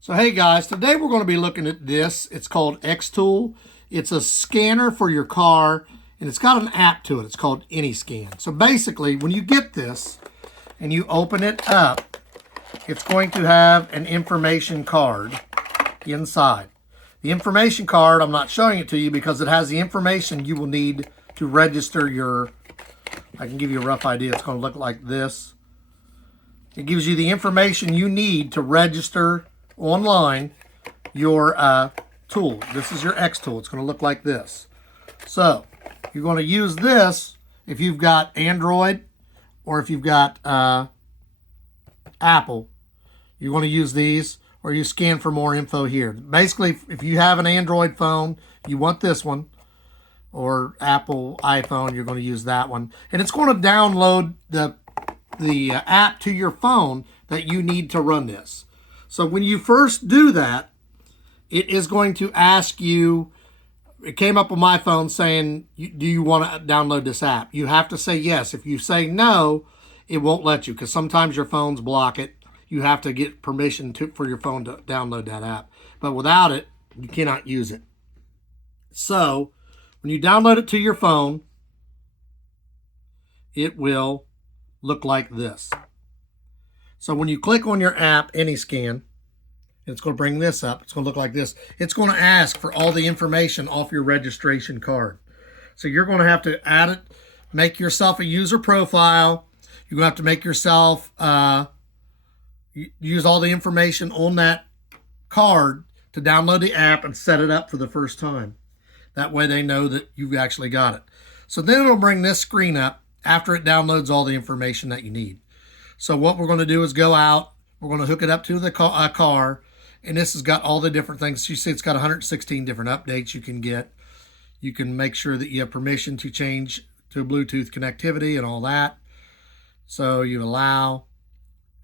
So hey guys, today we're going to be looking at this. It's called XTOOL. It's a scanner for your car, and it's got an app to it. It's called Anyscan. So basically, when you get this and you open it up, it's going to have an information card inside. The information card, I'm not showing it to you because it has the information you will need to register your, I can give you a rough idea. It's going to look like this. It gives you the information you need to register online your tool. This is your XTOOL. It's going to look like this. So you're going to use this if you've got Android or if you've got Apple. You're going to use these, or you scan for more info here. Basically, if you have an Android phone, you want this one, or Apple iPhone, you're going to use that one. And it's going to download the app to your phone that you need to run this. So when you first do that, it is going to ask you, it came up on my phone saying, do you want to download this app? You have to say yes. If you say no, it won't let you, because sometimes your phones block it. You have to get permission for your phone to download that app. But without it, you cannot use it. So when you download it to your phone, it will look like this. So when you click on your app, Anyscan, it's going to bring this up. It's going to look like this. It's going to ask for all the information off your registration card. So you're going to have to add it, make yourself a user profile. You're going to have to make yourself use all the information on that card to download the app and set it up for the first time. That way they know that you've actually got it. So then it'll bring this screen up after it downloads all the information that you need. So what we're going to do is go out. We're going to hook it up to the car. And this has got all the different things. You see it's got 116 different updates you can get. You can make sure that you have permission to change to Bluetooth connectivity and all that. So you allow.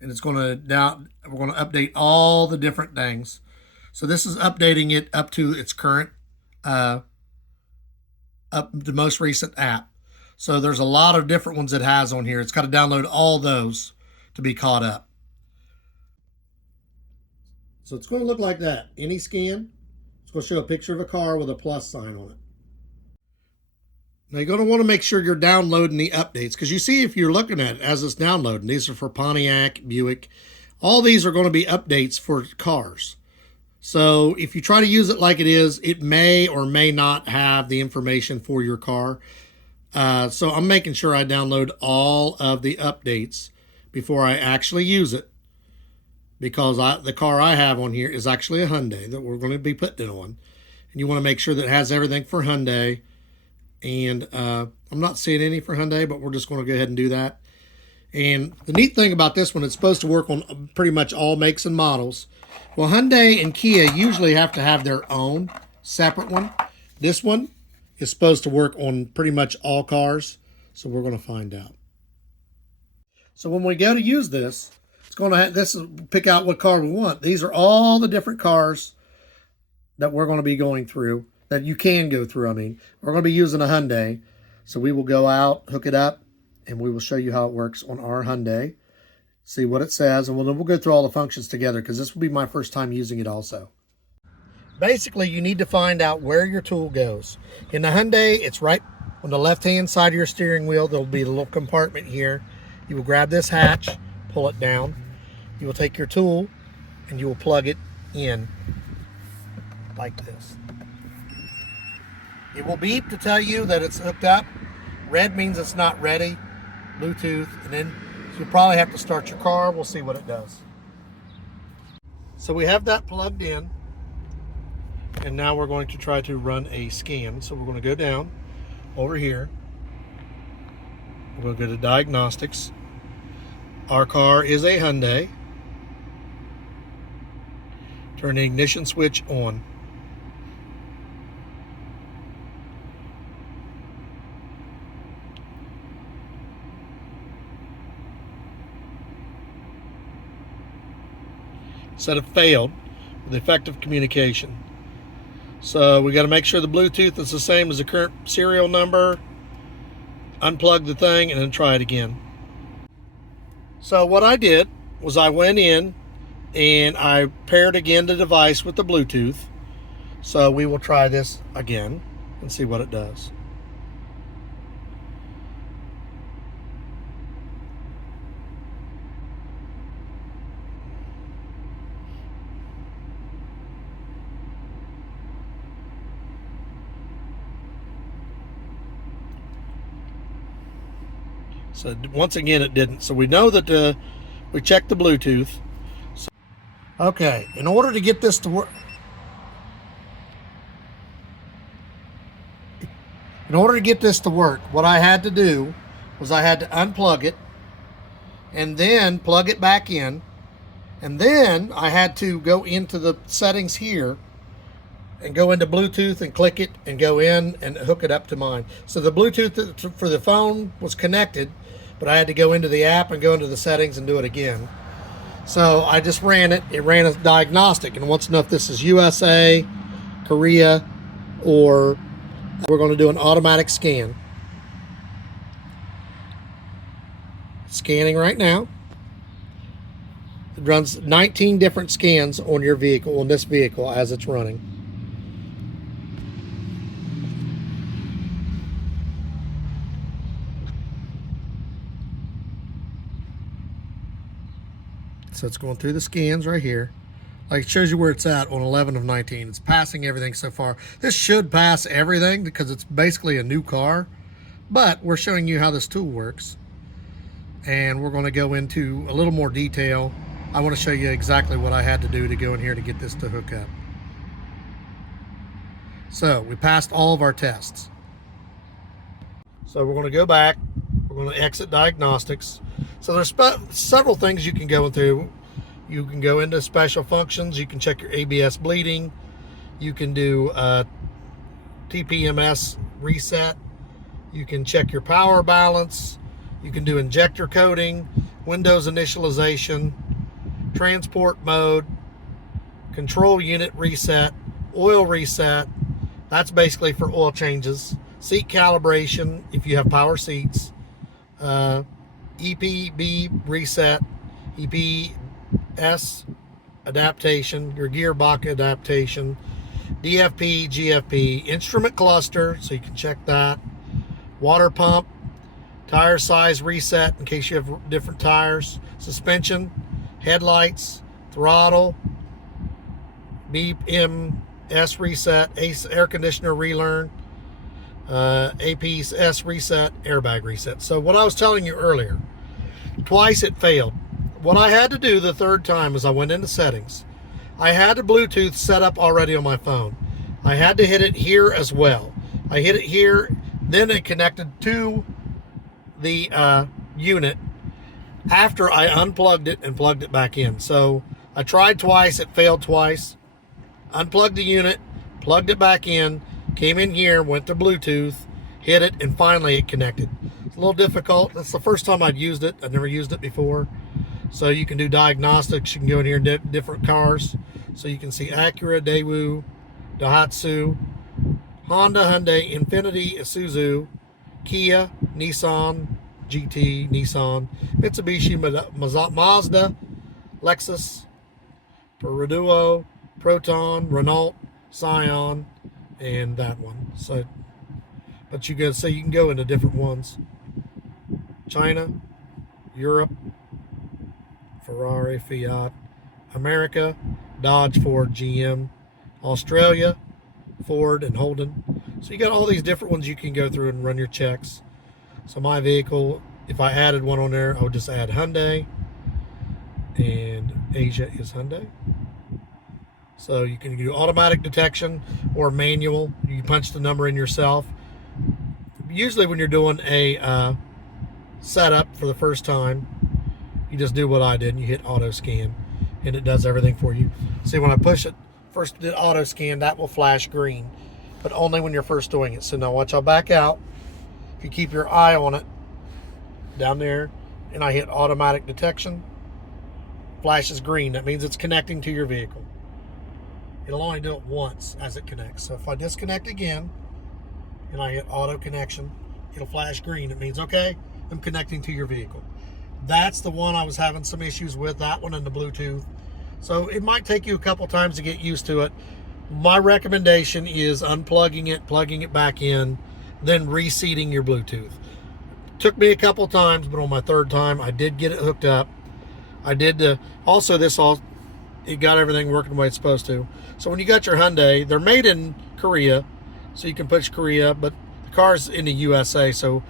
And it's going to we're going to update all the different things. So this is updating it up to its current, up the most recent app. So there's a lot of different ones it has on here. It's got to download all those to be caught up. So it's going to look like that. Anyscan. It's going to show a picture of a car with a plus sign on it. Now you're going to want to make sure you're downloading the updates, because you see if you're looking at it as it's downloading, these are for Pontiac, Buick. All these are going to be updates for cars. So if you try to use it like it is, it may or may not have the information for your car. So I'm making sure I download all of the updates before I actually use it, because the car I have on here is actually a Hyundai that we're going to be putting it on. And you want to make sure that it has everything for Hyundai. And I'm not seeing any for Hyundai, but we're just going to go ahead and do that. And the neat thing about this one, it's supposed to work on pretty much all makes and models. Well, Hyundai and Kia usually have to have their own separate one. This one is supposed to work on pretty much all cars. So we're going to find out. So when we go to use this, it's going to have, this is pick out what car we want. These are all the different cars that we're going to be going through, that you can go through. I mean, we're going to be using a Hyundai. So we will go out, hook it up, and we will show you how it works on our Hyundai. See what it says, and we'll go through all the functions together, because this will be my first time using it also. Basically, you need to find out where your tool goes. In the Hyundai, it's right on the left-hand side of your steering wheel. There'll be a little compartment here. You will grab this hatch, pull it down. You will take your tool, and you will plug it in like this. It will beep to tell you that it's hooked up. Red means it's not ready. Bluetooth, and then you'll probably have to start your car. We'll see what it does. So we have that plugged in, and now we're going to try to run a scan. So we're going to go down over here. We're going to go to diagnostics. Our car is a Hyundai. Turn the ignition switch on. Said it failed with effective communication. So we got to make sure the Bluetooth is the same as the current serial number. Unplug the thing and then try it again. So what I did was I went in and I paired again the device with the Bluetooth. So we will try this again and see what it does. So once again, it didn't. So we know that we checked the Bluetooth. So, okay, in order to get this to work, what I had to do was I had to unplug it and then plug it back in. And then I had to go into the settings here and go into Bluetooth and click it and go in and hook it up to mine. So the Bluetooth for the phone was connected, but I had to go into the app and go into the settings and do it again. So I just ran it. It ran a diagnostic and wants to know if this is USA, Korea, or we're going to do an automatic scan. Scanning right now. It runs 19 different scans on your vehicle, on this vehicle as it's running. So it's going through the scans right here. Like, it shows you where it's at on 11 of 19. It's passing everything so far. This should pass everything because it's basically a new car, but we're showing you how this tool works. And we're going to go into a little more detail. I want to show you exactly what I had to do to go in here to get this to hook up. So we passed all of our tests. So we're going to go back. We're going to exit diagnostics. So there's several things you can go through. You can go into special functions. You can check your ABS bleeding. You can do TPMS reset. You can check your power balance. You can do injector coding, Windows initialization, transport mode, control unit reset, oil reset. That's basically for oil changes. Seat calibration if you have power seats. EPB reset, EPS adaptation, your gearbox adaptation, DFP, GFP, instrument cluster, so you can check that. Water pump, tire size reset in case you have different tires, suspension, headlights, throttle, BMS reset, air conditioner relearn, APS reset, airbag reset. So what I was telling you earlier, twice it failed. What I had to do the third time is I went into settings. I had the Bluetooth set up already on my phone. I had to hit it here as well. I hit it here, then it connected to the unit after I unplugged it and plugged it back in. So I tried twice, it failed twice. Unplugged the unit, plugged it back in, came in here, went to Bluetooth, hit it, and finally it connected. It's a little difficult. That's the first time I'd used it. I'd never used it before. So you can do diagnostics. You can go in here and different cars. So you can see Acura, Daewoo, Daihatsu, Honda, Hyundai, Infiniti, Isuzu, Kia, Nissan, GT, Nissan, Mitsubishi, Mazda, Lexus, Peruduo, Proton, Renault, Scion, and that one. So, but you can see you can go into different ones. China, Europe, Ferrari, Fiat, America, Dodge, Ford, GM, Australia, Ford, and Holden. So you got all these different ones you can go through and run your checks. So my vehicle, if I added one on there, I would just add Hyundai, and Asia is Hyundai. So you can do automatic detection or manual. You punch the number in yourself. Usually when you're doing a setup for the first time, you just do what I did and you hit auto scan and it does everything for you. See, when I push it, first did auto scan, that will flash green, but only when you're first doing it. So now watch, I'll back out. If you keep your eye on it down there and I hit automatic detection, flashes green. That means it's connecting to your vehicle. It'll only do it once as it connects. So if I disconnect again and I hit auto connection, it'll flash green. It means, okay, I'm connecting to your vehicle. That's the one I was having some issues with, that one and the Bluetooth. So it might take you a couple times to get used to it. My recommendation is unplugging it, plugging it back in, then reseating your Bluetooth. Took me a couple times, but on my third time, I did get it hooked up. I did it got everything working the way it's supposed to. So when you got your Hyundai, they're made in Korea, so you can push Korea, but the car's in the USA, so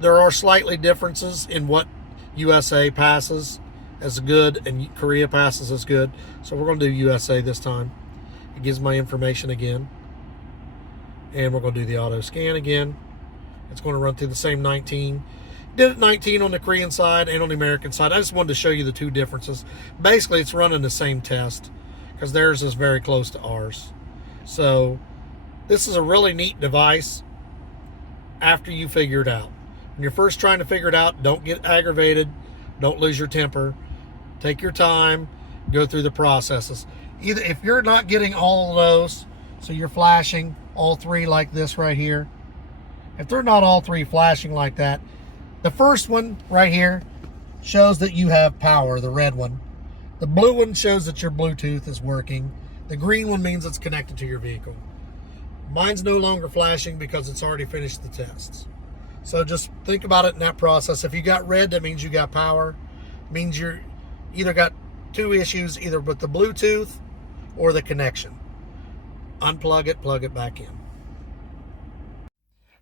there are slightly differences in what USA passes as good and Korea passes as good. So we're going to do USA this time. It gives my information again. And we're going to do the auto scan again. It's going to run through the same 19. Did it 19 on the Korean side and on the American side. I just wanted to show you the two differences. Basically, it's running the same test because theirs is very close to ours. So this is a really neat device after you figure it out. When you're first trying to figure it out, don't get aggravated. Don't lose your temper. Take your time. Go through the processes. Either if you're not getting all of those, so you're flashing all three like this right here. If they're not all three flashing like that, the first one right here shows that you have power, the red one. The blue one shows that your Bluetooth is working. The green one means it's connected to your vehicle. Mine's no longer flashing because it's already finished the tests. So just think about it in that process. If you got red, that means you got power. It means you're either got two issues, either with the Bluetooth or the connection. Unplug it, plug it back in.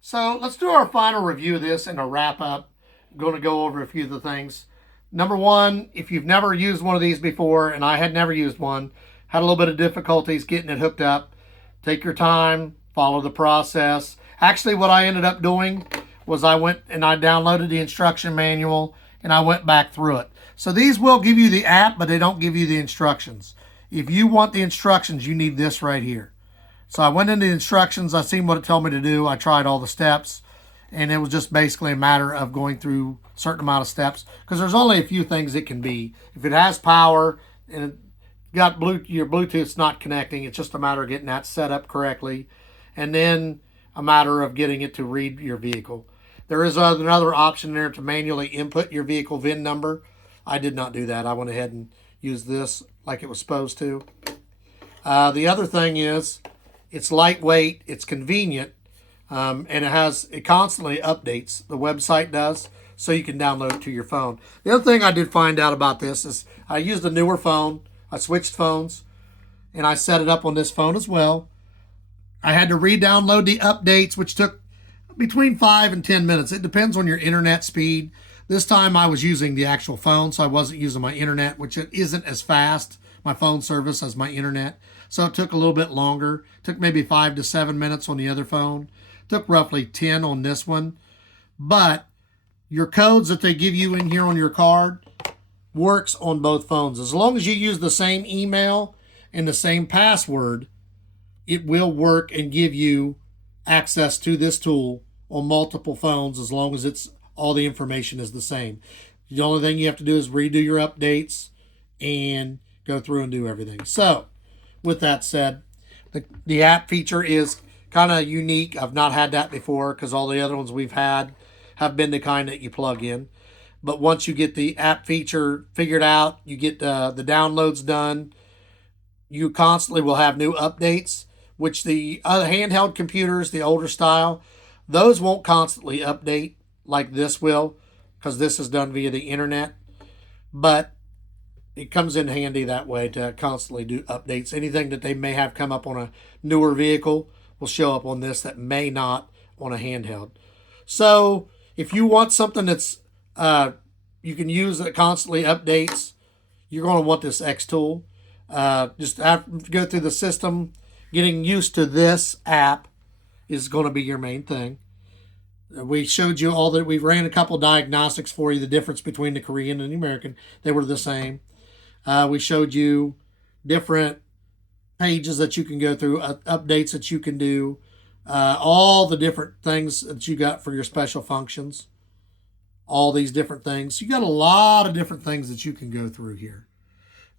So let's do our final review of this and a wrap up. I'm going to go over a few of the things. Number one, if you've never used one of these before, and I had never used one, had a little bit of difficulties getting it hooked up, take your time, follow the process. Actually, what I ended up doing was I went and I downloaded the instruction manual and I went back through it. So these will give you the app, but they don't give you the instructions. If you want the instructions, you need this right here. So I went into the instructions, I seen what it told me to do, I tried all the steps, and it was just basically a matter of going through a certain amount of steps, because there's only a few things it can be. If it has power and your Bluetooth's not connecting, it's just a matter of getting that set up correctly, and then a matter of getting it to read your vehicle. There is another option there to manually input your vehicle VIN number. I did not do that. I went ahead and used this like it was supposed to. The other thing is, it's lightweight, it's convenient, and it constantly updates. The website does, so you can download it to your phone. The other thing I did find out about this is I used a newer phone. I switched phones, and I set it up on this phone as well. I had to re-download the updates, which took between 5 and 10 minutes. It depends on your internet speed. This time I was using the actual phone, so I wasn't using my internet, which it isn't as fast, my phone service, as my internet. So it took a little bit longer. It took maybe 5 to 7 minutes on the other phone. It took roughly 10 on this one. But your codes that they give you in here on your card works on both phones. As long as you use the same email and the same password, it will work and give you access to this tool on multiple phones, as long as all the information is the same. The only thing you have to do is redo your updates and go through and do everything. So with that said, the app feature is kind of unique. I've not had that before because all the other ones we've had have been the kind that you plug in. But once you get the app feature figured out, you get the downloads done, you constantly will have new updates, which the other handheld computers, the older style, those won't constantly update like this will, because this is done via the internet. But it comes in handy that way to constantly do updates. Anything that they may have come up on a newer vehicle will show up on this that may not on a handheld. So if you want something that's you can use that constantly updates, you're going to want this XTOOL. Just have to go through the system. Getting used to this app is going to be your main thing. We showed you all that. We ran a couple diagnostics for you, the difference between the Korean and the American. They were the same. We showed you different pages that you can go through, updates that you can do, all the different things that you got for your special functions, all these different things. You got a lot of different things that you can go through here.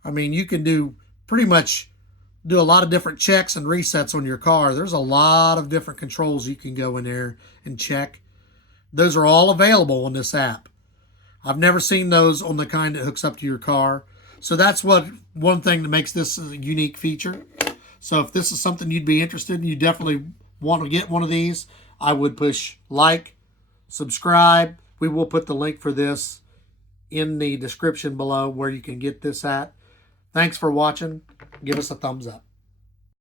I mean, you can do a lot of different checks and resets on your car. There's a lot of different controls you can go in there and check. Those are all available on this app. I've never seen those on the kind that hooks up to your car. So that's one thing that makes this a unique feature. So if this is something you'd be interested in, you definitely want to get one of these, I would push like, subscribe. We will put the link for this in the description below where you can get this at. Thanks for watching. Give us a thumbs up.